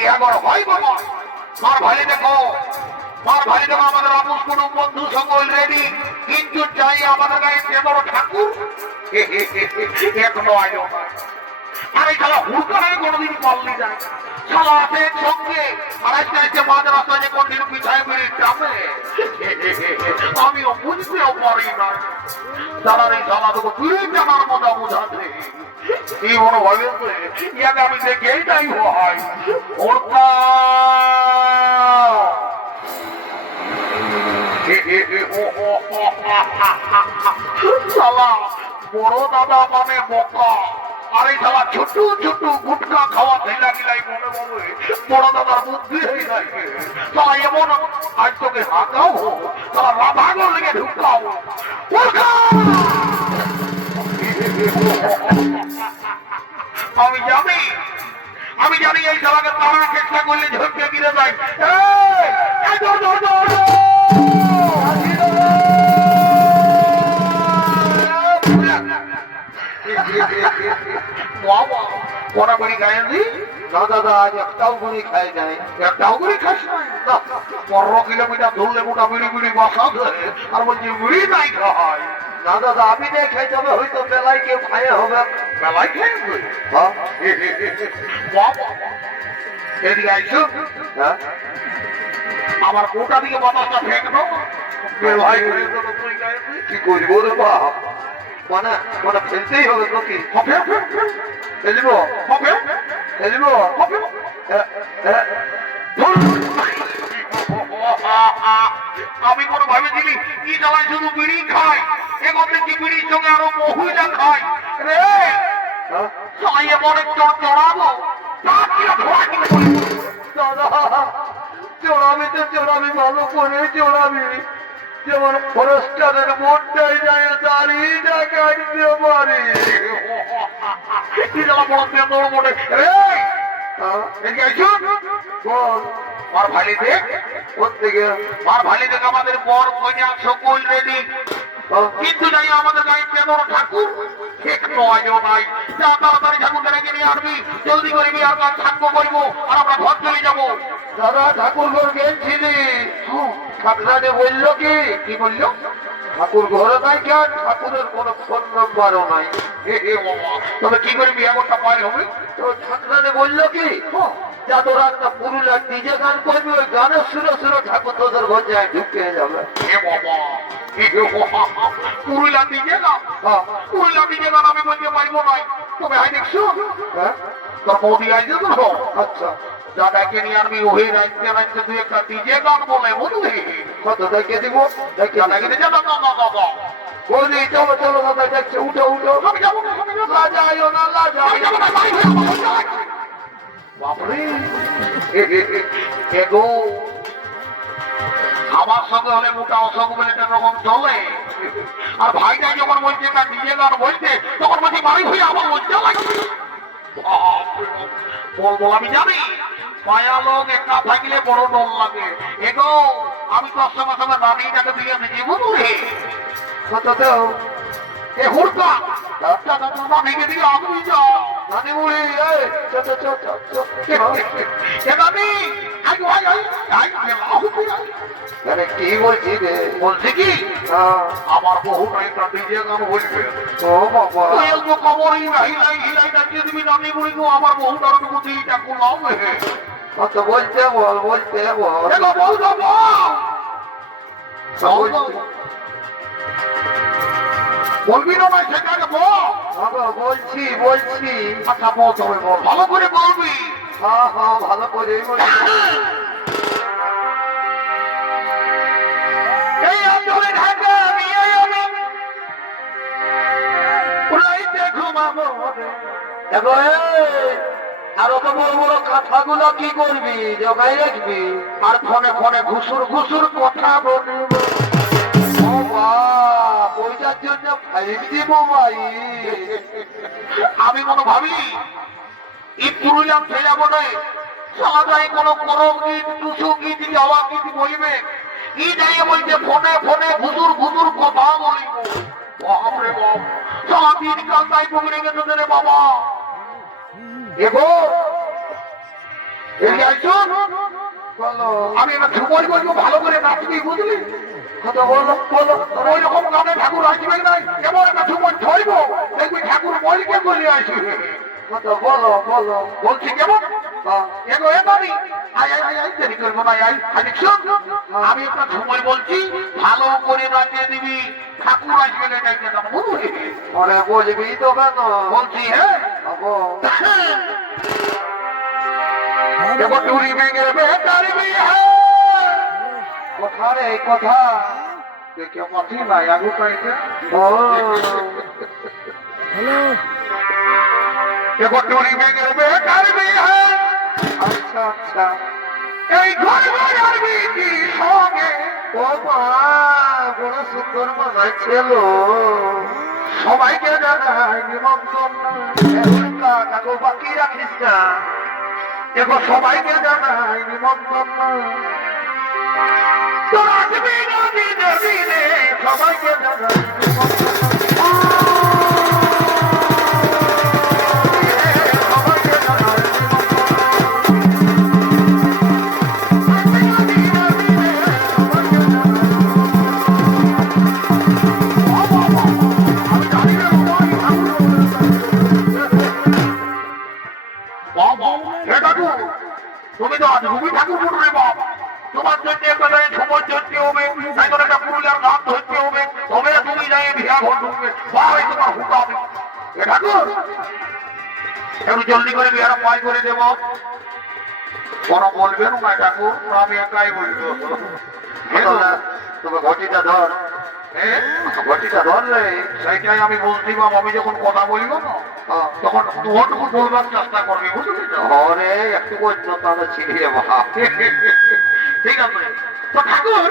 বিয়াগর হয় বাবা মার ভাই দেখো আমাদের আপুস কোন বন্ধু সকল রেডি কিন্তু চাই আমাদের গায়ে বড় ঠাকুর এখনো আয়ো না আরে শালা হুকারে কোনদিন পাল্লি যায় শালা আছে সঙ্গে আর একটা মাঝ রাস্তায় যে কোনদিন পিছায় বেড়ে যাবে আমিও বুঝতেও পারি না তারা এই শালা তোকে বিড়ি টানার মজা বোঝাতে এই মনে ভাবে ইয়াকে আমি দেখেই তাই হয় ওরটা শালা বড় দাদা মানে বোকা আর এই শালা ছোট ছোট গুটকা খাওয়া ঢেলা গিলাই মনে বলবে বড় দাদার বুদ্ধি হয়ে যায় শালা এমন আজ তোকে হাঁকাও শালা রাধাগর লেগে ঢুকাও আমি জানি এই শালাকে তাড়ার চেষ্টা করলে ঝরকে গিরে যায় কটা করে গায়ে দি না দাদা আজ একটাও করে খাই যায় একটাও করে খাস না 15 কিলোমিটার ধরলে মোটা বিড়ি বিড়ি বসা ধরে আর বলছি বিড়ি নাই খায় না দাদা আমি নেই খাই তবে হয়তো বেলায় কেউ খাইয়ে হবে বেলায় খাই এদিকে আইসো আমার কোটা দিকে বাতাসটা ফেঁকনো কি করবো রে বাপ মানে মানে ফেলতেই হবে তো কি ফেলব ফেলব আমি কোনো ভাবেছিলি কি জ্বালায় শুধু বিড়ি খায় এখন দেখি বিড়ির সঙ্গে আরো মহিলা খায় রে সবাই মনে চড়াবো চড়াবি তো চড়াবি ভালো করে চড়াবি যেমন ফরেস্টারের মোটটাই যায় দাঁড়িয়ে কাটতে পারি বড় মোটে মার ভালি দেখ প্রত্যেকে মার ভালি দেখ আমাদের বর কন্যা সকল রেডি কিন্তু যাই আমাদের গায়ে বড় ঠাকুর ঠিক নয় নাই যা তাড়াতাড়ি ঠাকুরকে রেখে নিয়ে আসবি জলদি করবি আর থাকবো করবো আর আমরা ঘর চলে যাবো দাদা ঠাকুর ঘর গেছিলি ঠাকুরানে বললো কি বললো ঠাকুর ঘরে নাই কেন ঠাকুরের কোনো ফোন নাম্বারও নাই তবে কি করে বিয়াগরটা পাই হবে তো ঠাকুরানে বললো কি যা তোরা একটা পুরুলিয়া ডিজে গান করবি ওই গানের সুরে সুরে ঠাকুর তোদের ঘর যায় ঢুকে যাবে পুরুলিয়া ডিজে গান পুরুলিয়া ডিজে গান আমি বলতে পারবো নাই তবে হাই দেখছো তোর বৌদি আইছে তো আচ্ছা দাদাকে নিয়ে আনবি ওই রাজ্যে রাজ্যে তুই একটা ডিজে গান বলে বুঝলি কত দেখে দিব দাদাকে দিয়ে যাবো না বাবা বৌদি চলো চলো দাদা দেখছে উঠো উঠো আমি যাবো না লাজাইও না লাজা আমি যাবো না বাপরে এগো আমার সঙ্গে হলে মোটা অসঙ্গ বলে রকম চলে আর ভাইটাই যখন বলছে না ডিজে গান বলছে তখন বলছি বাড়ি হয়ে আমার লজ্জা লাগছে বলবো আমি জানি মায়া লোক একা থাকলে বড় ডর লাগে এগো আমি তোর সঙ্গে সঙ্গে রানীটাকে দিয়ে দিচ্ছি বুঝলি এ হুড়কা রানীকে দিয়ে আমি যা রানী বুড়ি কি বলছি রে বলছি কি আমার বহু একটা ডিজে গান বলবে ও বাবা খবরই হিলাই হিলাই ডাকিয়ে দিবি রানী বুড়ি গো আমার বহু ধরনের বুদ্ধি এটা করলাম কত বলতে বল বলতে বল বলবি না ভাই সেটাকে বল বলছি বলছি আচ্ছা বল তবে বল ভালো করে বলবি হ্যাঁ হ্যাঁ ভালো করে বলবি এই আন্দোলন ঢাকা আমি রাইতে ঘুমাবো দেখো আর অত বড় বড় কথাগুলো কি করবি জগাই রাখবি আর ফোনে ফোনে ঘুষুর ঘুষুর কথা বলবি ওইটার জন্য ফাইভ জি মোবাইল আমি মনে ভাবি এই পুরুলিয়াম ছেলে বলে সাদাই কোনো করম গীত টুসু গীত যাওয়া গীত বলবে কি যাই বলছে ফোনে ফোনে ঘুষুর ঘুষুর কথা বলিব বাপরে বাপ সারা দিন কাল তাই পকড়ে গেছে রে বাবা এগো এদিকে আইছো বলো আমি এবার ঝুমর বলবো ভালো করে নাচবি বুঝলি কথা বলো বলো ওই রকম গানে ঠাকুর আসবে নাই এমন একটা ঝুমর ধরবো দেখবি ঠাকুর মরিকে চলে আসবে কথা বলো বলো বলছি কেমন এগো এ বাড়ি আয় আয় আয় আয় দেরি করবো না আয় আয় শোন আমি একটা ঝুমর বলছি ভালো করে নাচিয়ে দিবি ঠাকুর আসবে না যাইতে না বুঝলি পরে বলবি তো কেন বলছি হ্যাঁ বাবু দেখো টুরি ভেঙে বেকার বিয়ে কথা রে কথা দেখে মাথি নাই আগু পাইতে ও দেখো টুরি ভেঙে বেকার বিয়ে আচ্ছা আচ্ছা এই ঘর ঘর বিটি সঙ্গে ও মা বড় সুন্দর মনে ছিল সবাইকে জানাই নিমন্ত্রণ কাকু বাকি রাখিস না দেখো সবাইকে জানাই নিমন্ত্রণ তোর আসবি নদী নদীনে সবাইকে জানাই তুমি তো আজ রুবি ঠাকুর পড়বে বাপ তোমার জন্য একটা সময় ধরতে হবে তাই তোর একটা পুরুলিয়ার গান ধরতে হবে তবে তুমি যাই ভিড়া ঘর ঢুকবে ভাই তোমার হুকাবে এ ঠাকুর একটু জলদি করে বিহারা পাই করে দেব কোনো বলবেন না ঠাকুর আমি একাই বলবো তুমি ঘটিটা ধর ঘটিটা ধর রে সেইটাই আমি বলছি বাপ আমি যখন কথা বলবো না তখন তোমারটুকু বলবার চেষ্টা করবে বুঝলি তো ঘরে একটু পর্যন্ত আমরা ছিড়িয়ে বাপ ঠিক আছে তো ঠাকুর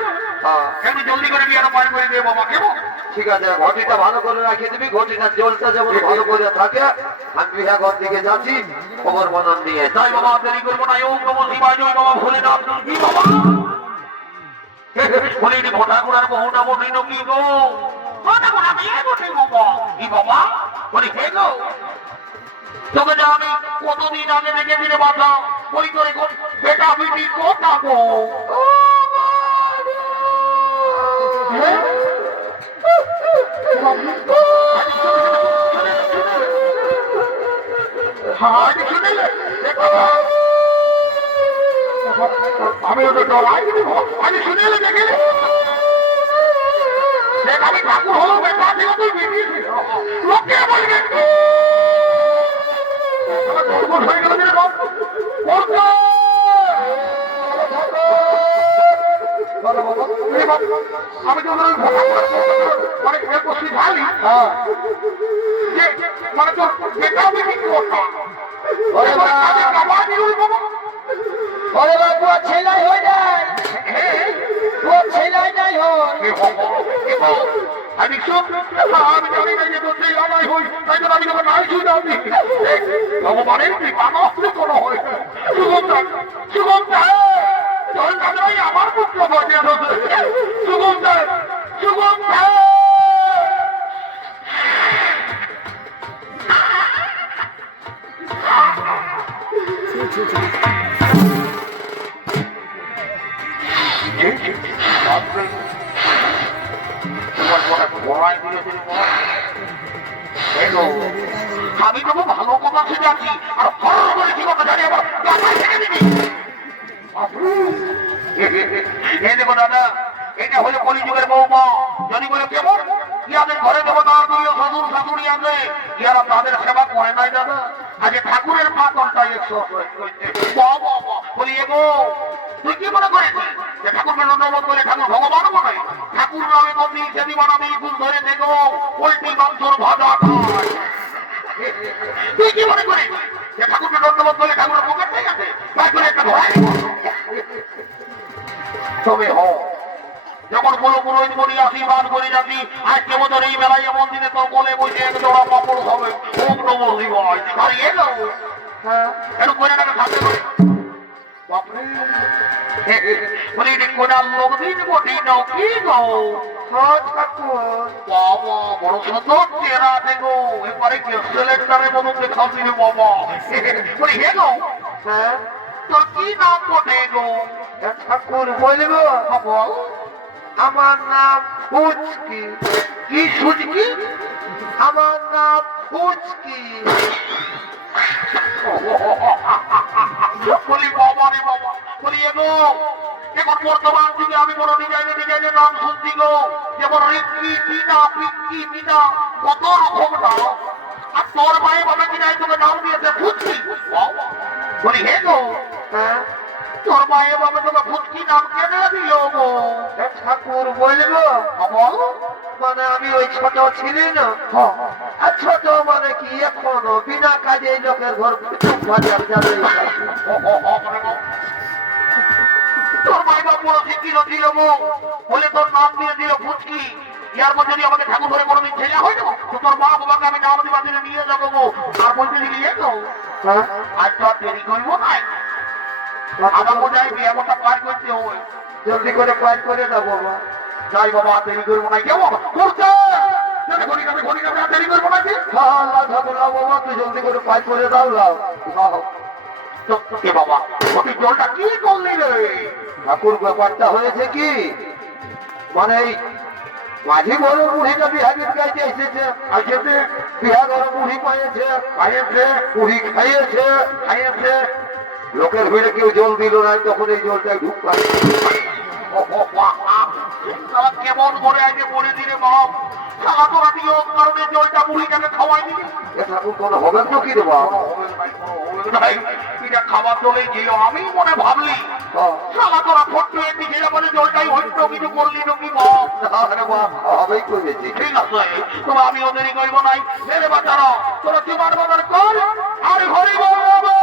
একটু জলদি করে বিয়াটা পার করে দিয়ে বাবা কেমন ঠিক আছে ঘটিটা ভালো করে রাখিয়ে দিবি ঘটিটা জলটা যেমন ভালো করে থাকে আমি বিহা ঘর দিকে যাচ্ছি খবর বদন দিয়ে তাই বাবা দেরি করবো না ওম নমঃ শিবায় জয় বাবা ভোলে নাথ কি বাবা বলিনি ভোটা করার বহুটা বলিন কি গো ভোটা করা মেয়ে বটে বাবা কি বাবা বলি হে গো তোকে যে আমি কতদিন আগে দেখেছি রে বাবা ওই করে কোন বেটা বিটি কথা গো আমি ওদের ডলাই আমি শুনে দেখে দেখ আমি ঠাকুর হলো বেটা দিল তুই বেরিয়ে লোকে বলবে হয়ে গেল আমি তো মানে বসি ঢালি মানে তোর বেটা বেটি কথা ওরে বাবু ছেলাই হয়ে যায় ও ছেলাই নাই হয় আমি আমি জানি না যে তোর সেই লড়াই হই তাই জন্য আমি যখন নাই শুনে আমি ভগবানের কৃপা নষ্ট কোনো হয় সুগন্ধা সুগন্ধা তোর দাদাই আমার পুত্র বজে সুগন্ধা সুগন্ধা আমি তো ভালো কথা শিখেছি আর করে কি কথা জানি আবার এই দেখো দাদা এটা হলো কলিযুগের বৌমা যদি বলে কেমন ইয়াদের ঘরে দেবো তার দুইও শ্বশুর শাশুড়ি আছে ইয়ারা তাদের সেবা করে নাই দাদা আজকে ঠাকুরের পাতনটা এক্সারসাইজ করছে বলি এগো তুই কি মনে করেছিস যে ঠাকুরকে নন্দবোধ করে ঠাকুর ভগবান বলে ঠাকুর নামে মন্দির সেদি বানাবি ফুল ধরে দেখো পোল্ট্রি মাংসর ভাজা খায় তুই কি মনে করিস যে ঠাকুরকে নন্দবোধ করে ঠাকুরের পকেট ঠিক আছে তাই করে একটা ধরাই তবে যখন কোনো পুরোহিত বলি আশীর্বাদ করি যাচ্ছি আজকে বছর এই বেলায় মন্দিরে তোর বলে বসে এক জোড়া পাপড় হবে ওম নমঃ শিবায় আর এলো একটু করে টাকা খাতে করে বলি কোনার লোক দিন কঠিন কি গো বাবা বড় সুন্দর চেহারা দেখো এবারে কি সিলিন্ডারের মতো দেখাচ্ছি রে বাবা বলি হে গো তোর কি নাম বটে গো? ঠাকুর বলবো বল। আমার নাম ফুচকি। কি সুজকি? আমার নাম ফুচকি। বলি বাবা রে বাবা, বলি এগো এখন বর্তমান যুগে আমি বড় ডিজাইনের নাম শুনছি গো, যেমন রিক্কি, টিনা, পিক্কি, মিনা, কত রকম নাম। আর তোর মায়ে বাবা কিনা তোকে নাম দিয়েছে ফুচকি। বলি হে গো, হ্যাঁ তোর মায়ে বাবা তোকে ফুচকি নাম কেন দিল গো? ঠাকুর বলবো বল। মানে আমি ওই ছোট ছিলি না, আর ছোট মানে কি এখনো বিনা কাজে এই লোকের ঘর বাজার যাবে। তোর মাই বাবা বড় শিক্ষিত ছিল গো, বলে তোর নাম দিয়ে দিল ফুচকি। ইয়ার মধ্যে যদি আমাকে ঠাকুর ধরে কোনোদিন ছেলে হয় না, তো তোর মা বাবাকে আমি নাম দিবার দিনে নিয়ে যাবো গো। আর বলতে দিলি গো হ্যাঁ আজ তো আর দেরি করবো না, আমার বোঝাই বিয়ে মোটা কাজ করতে হবে। জলদি করে কাজ করে দাও বাবা। যাই বাবা, আর দেরি করবো না। কেমন করছে ঘড়ি কাপে আর দেরি করবো না কি? হ্যাঁ আল্লাহ ঠাকুর লাও বাবা, তুই জলদি করে কাজ করে দাও লাও। এ বাবা, ওই জলটা কি করলি রে? ঠাকুর ব্যাপারটা হয়েছে কি, মানে এই মাঝি বড় বুড়িটা বিহারের কাছে এসেছে, আজকে বিহা বড় বুড়ি পাইয়েছে, খাইয়েছে বুড়ি খাইয়েছে, খাইয়েছে। লোকের ভিড়ে কেউ জল দিল না, তখন এই জলটাই ঢুকলাম। কেমন করে আগে পড়ে দিলে বাপ, সারা তোরা দিও কারণে জলটা বুড়িটাকে খাওয়াই দিবি। এ ঠাকুর কোনো হবে তো কি দেবো? এটা খাবার চলেই ছিল, আমি মনে ভাবলি সারা তোরা ফটো এটি ছিল বলে জলটাই হইতো, কিছু করলি নাকি বাপ? হবেই করেছি। ঠিক আছে, তবে আমি ওদেরই কইব নাই। মেরে বাচ্চারা তোরা চুমার বাজার কর আর হরি বলবো।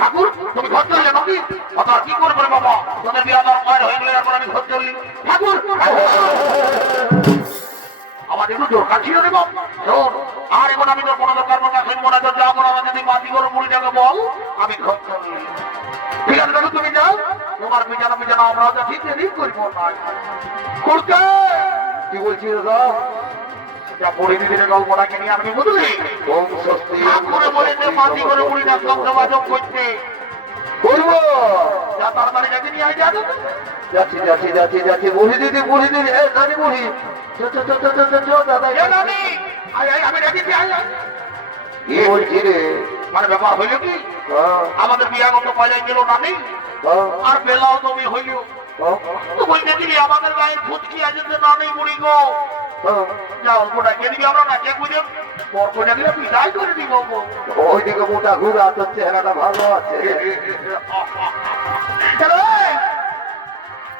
ঠাকুর তুমি ঘর চললে নাকি? অত কি করবে বাবা, তোদের বিয়ে আমার মায়ের হয়ে গেলে এখন আমি ঘর চললি। ঠাকুর আমার একটু দরকার ছিল রে বাপ, শোন, আর এখন আমি তোর কোনো দরকার মতো শুনবো না। তোর যা করে আমার যদি মাটি করে মুড়ি টাকা বল, আমি ঘর চললি। ঠিক আছে দাদু, তুমি যাও, তোমার বিছানা আমরাও যাচ্ছি, দেরি করবো না। করতে কি বলছি দাদা? যা মুড়ি দিদি গল্পটাকে নিয়ে আমি বুঝলি ওম স্বস্তি করে বলেছে মাটি করে মুড়ি না যোগাযোগ করতে করবো। যা তাড়াতাড়ি যাকে নিয়ে আয়, যা যা। যাচ্ছি যাচ্ছি যাচ্ছি যাচ্ছি। বুড়ি দিদি বুড়ি দিদি, এ নানি বুড়ি, দাদা এ নানি, আয় আয়, আমি রেখেছি, আয় আয়। কি বলছি রে? মানে ব্যাপার হইল কি আমাদের বিয়াগত পয়লাই গেল না নেই আর বেলাও তুমি হইল তো বলতেছিলি আমাদের গায়ে ফুচকি আছে যে না নেই মুড়ি গো যা অল্পটা কে দিবি আমরা না কে বুঝে পরপটা দিলে বিদায় করে দিব ওইদিকে মোটা ঘুরা তোর চেহারাটা ভালো আছে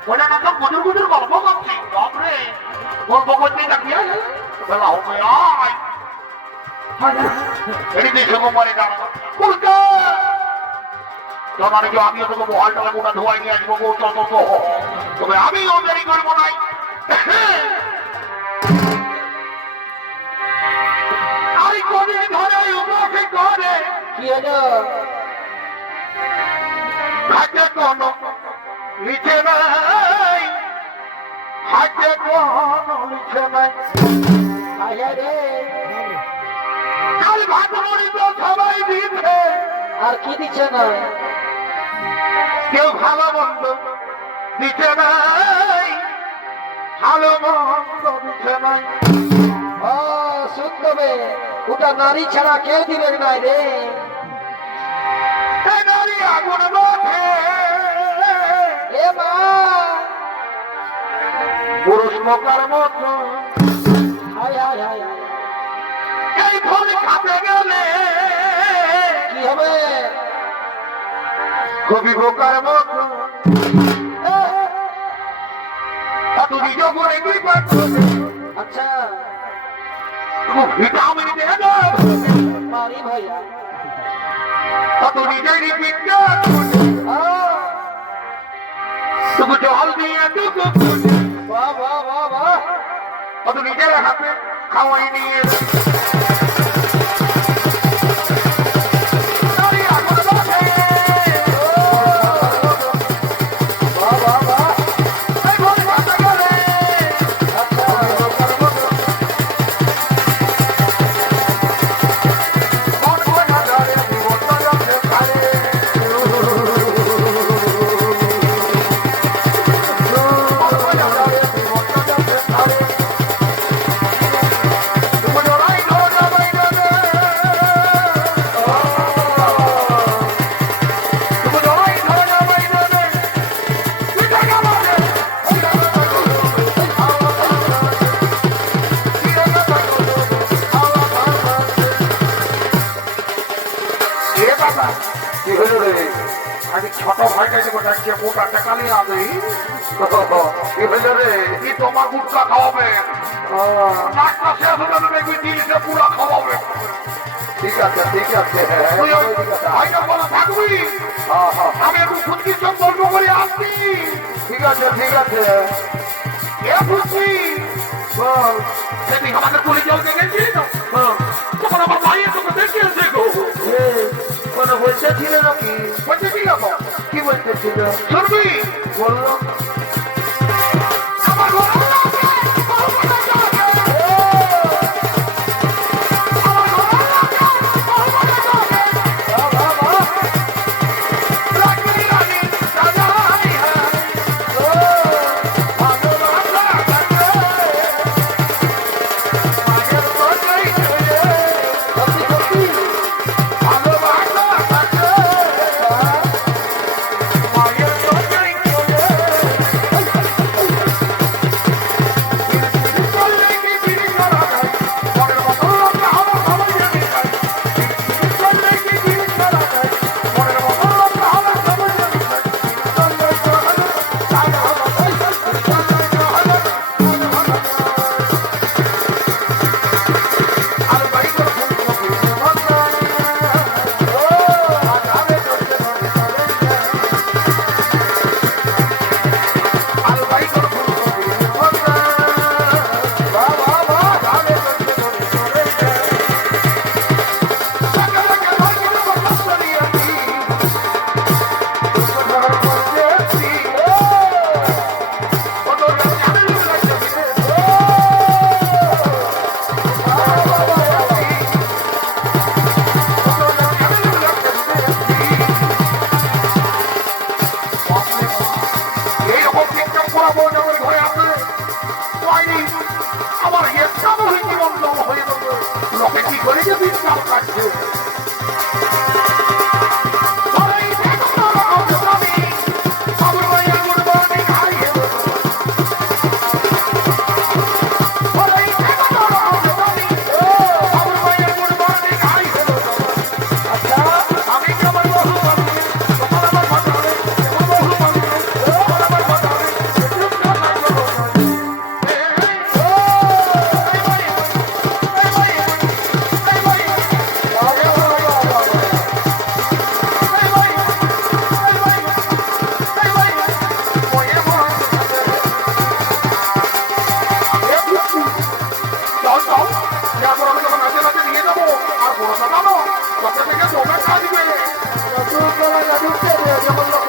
ওটা না তো গুজুর গুজুর গল্প করছি বাপরে গল্প করতে থাকি বেলা হবে আয় এটি সঙ্গে মরে দাঁড়ানো আমিও তোকে বহাল টাকা গোটা ধোয়াই নিয়ে আসবো গো তবে আমিও দেরি করবো নাই আমি কদিন ধরে উপাসে করে কি হলো হাতে কোনো লিখে নাই হাতে কোনো লিখে নাই কাল ভাত মরি তো সবাই দিচ্ছে আর কি দিচ্ছে না কেউ ভালো মন্দ দিচ্ছে নাই ভালো মন্দ দিচ্ছে নাই শুনবে ওটা নারী ছাড়া কেউ দিবে নাই রে এই নারী আগুন বাঁধে এ মা পুরুষ মোকার মতো হায় হায় হায় হায়। এই ফল খাতে গেলে কি হবে কবি বোকার মতো তুই যখন এগুলি পাচ্ছ আচ্ছা খুব ভিটামিন দে না মারি ভাইয়া তত নিজেরই বিজ্ঞান তবু জল দিয়ে টুকু বাহ বাহ বাহ বাহ তত নিজের হাতে খাওয়াই নিয়ে ছোট ভাইটাই দেবো যাচ্ছে মোটা টাকা নিয়ে আসে কি হইল রে কি তোমার গুটকা খাওয়াবে নাচটা শেষ হলে তো দেখবি দিলটা পুরা খাওয়াবে ঠিক আছে তুই ওই ভাইটা বলা থাকবি আমি একটু ফুটকির সব গল্প করে আসছি ঠিক আছে এ ফুটকি বল সেদিন আমাকে পুলিশ জল দেখেছিলি তো তখন আমার ভাইয়ের তোকে দেখিয়েছে গো কোনো বলতেছিল নাকি বলতে কি গো কি বলতেছিল শুনবি বললো আমার ঘর লোকে কি করে যে দিন কাটছে ঢুকতে দে যেমন লোক